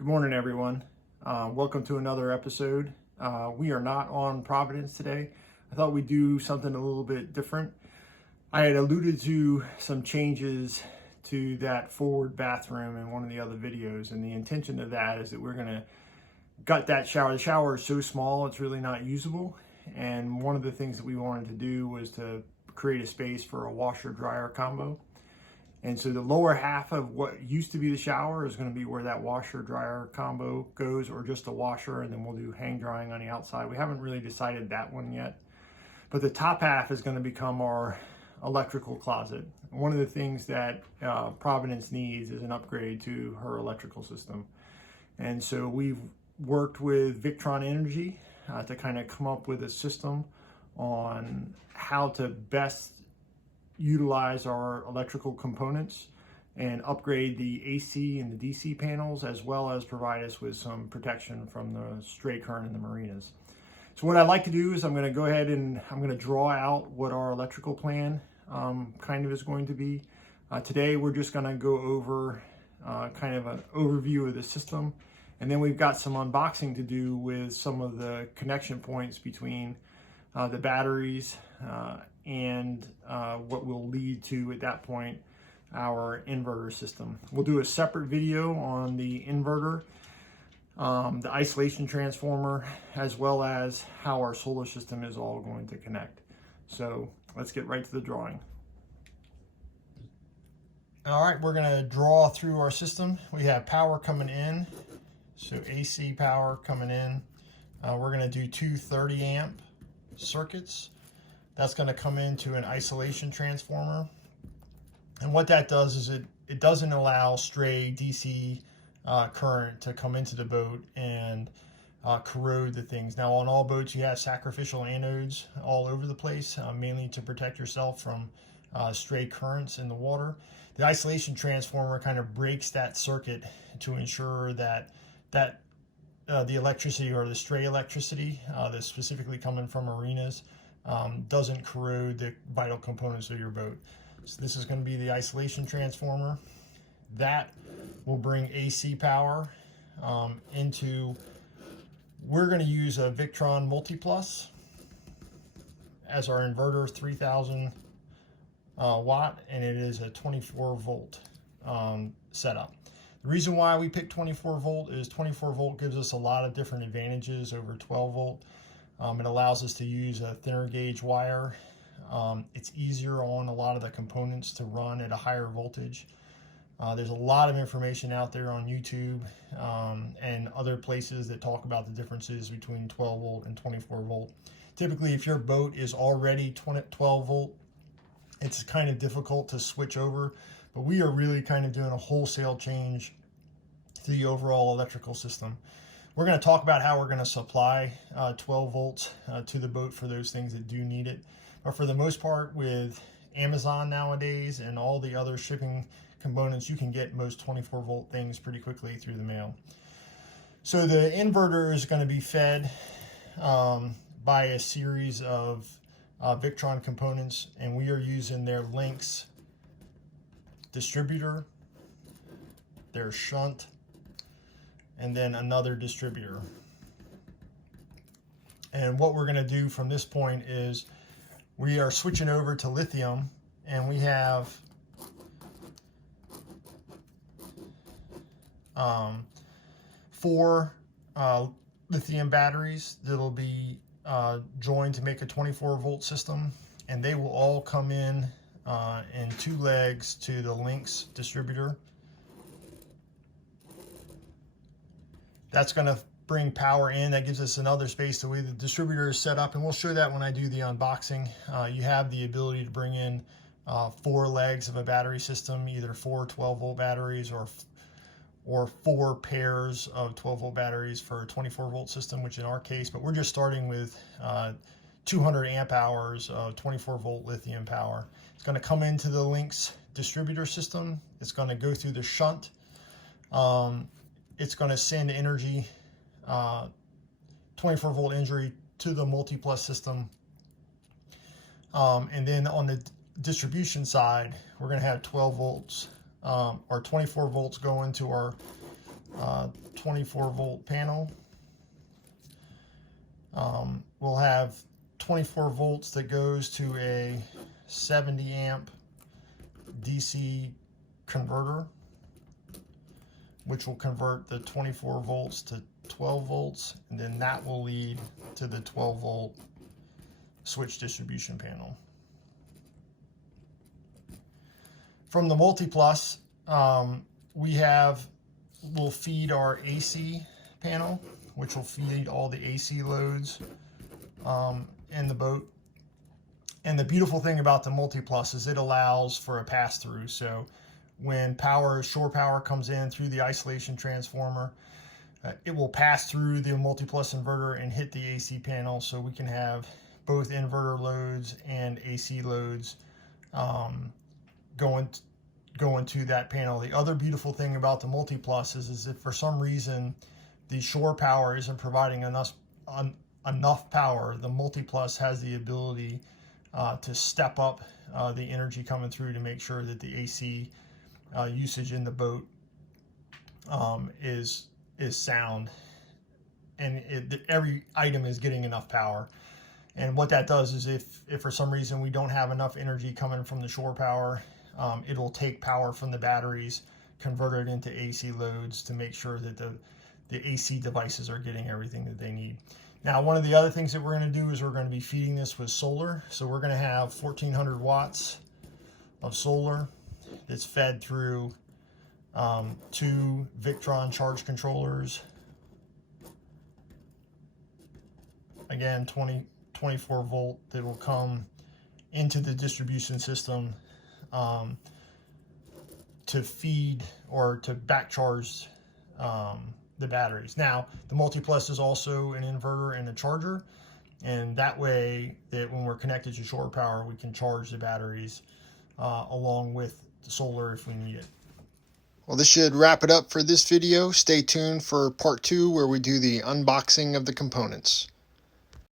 Good morning, everyone. Welcome to another episode. We are not on Providence today. I thought we'd do something a little bit different. I had alluded to some changes to that forward bathroom in one of the other videos, and the intention of that is that we're going to gut that shower. The shower is so small, it's really not usable. And one of the things that we wanted to do was to create a space for a washer-dryer combo. And so the lower half of what used to be the shower is going to be where that washer dryer combo goes, or just a washer, and then we'll do hang drying on the outside. We haven't really decided that one yet. But the top half is going to become our electrical closet. One of the things that Providence needs is an upgrade to her electrical system. And so we've worked with Victron Energy to kind of come up with a system on how to best utilize our electrical components and upgrade the AC and the DC panels, as well as provide us with some protection from the stray current in the marinas. So what I'd like to do is I'm going to go ahead and I'm going to draw out what our electrical plan kind of is going to be. Today we're just going to go over kind of an overview of the system, and then we've got some unboxing to do with some of the connection points between the batteries and what will lead to, at that point, our inverter system. We'll do a separate video on the inverter, the isolation transformer, as well as how our solar system is all going to connect. So let's get right to the drawing. All right, we're going to draw through our system. We have power coming in, so AC power coming in. We're going to do two 30 amp circuits. That's going to come into an isolation transformer, and what that does is it doesn't allow stray DC current to come into the boat and corrode the things. Now, on all boats you have sacrificial anodes all over the place, mainly to protect yourself from stray currents in the water. The isolation transformer kind of breaks that circuit to ensure that the electricity, or the stray electricity that's specifically coming from marinas, doesn't corrode the vital components of your boat. So this is going to be the isolation transformer. That will bring AC power into, we're going to use a Victron Multiplus as our inverter, 3000 watt, and it is a 24 volt setup. The reason why we picked 24 volt is 24 volt gives us a lot of different advantages over 12 volt. It allows us to use a thinner gauge wire. It's easier on a lot of the components to run at a higher voltage. There's a lot of information out there on YouTube and other places that talk about the differences between 12 volt and 24 volt. Typically, if your boat is already 12 volt, it's kind of difficult to switch over, but we are really kind of doing a wholesale change to the overall electrical system. We're going to talk about how we're going to supply 12 volts to the boat for those things that do need it. But for the most part, with Amazon nowadays and all the other shipping components, you can get most 24 volt things pretty quickly through the mail. So the inverter is going to be fed by a series of Victron components, and we are using their Lynx distributor, their shunt, and then another distributor. And what we're going to do from this point is we are switching over to lithium, and we have four lithium batteries that'll be joined to make a 24 volt system, and they will all come in two legs to the Lynx distributor. That's going to bring power in. That gives us another space the way the distributor is set up, and we'll show that when I do the unboxing. You have the ability to bring in four legs of a battery system, either four 12 volt batteries or four pairs of 12 volt batteries for a 24 volt system, which in our case, but we're just starting with 200 amp hours of 24 volt lithium power. It's going to come into the Lynx distributor system. It's going to go through the shunt. It's going to send energy, 24 volt energy, to the Multiplus system. And then on the distribution side, we're going to have 12 volts or 24 volts going to our 24 volt panel. We'll have 24 volts that goes to a 70 amp DC converter, which will convert the 24 volts to 12 volts, and then that will lead to the 12 volt switch distribution panel. From the multi-plus, we'll feed our AC panel, which will feed all the AC loads in the boat. And the beautiful thing about the multi-plus is it allows for a pass-through. So when shore power comes in through the isolation transformer, it will pass through the multi-plus inverter and hit the AC panel, so we can have both inverter loads and AC loads going to that panel. The other beautiful thing about the multi-plus is if for some reason the shore power isn't providing enough power, the multi-plus has the ability to step up the energy coming through to make sure that the AC usage in the boat is sound, and every item is getting enough power. And what that does is if for some reason we don't have enough energy coming from the shore power, it'll take power from the batteries, convert it into AC loads to make sure that the AC devices are getting everything that they need. Now, one of the other things that we're going to do is we're going to be feeding this with solar. So we're going to have 1400 watts of solar that's fed through 2 Victron charge controllers. Again, 24 volt that will come into the distribution system to feed or to back charge the batteries. Now, the multi-plus is also an inverter and a charger, and that way that when we're connected to shore power, we can charge the batteries along with the solar if we need it. Well, this should wrap it up for this video. Stay tuned for part 2 where we do the unboxing of the components.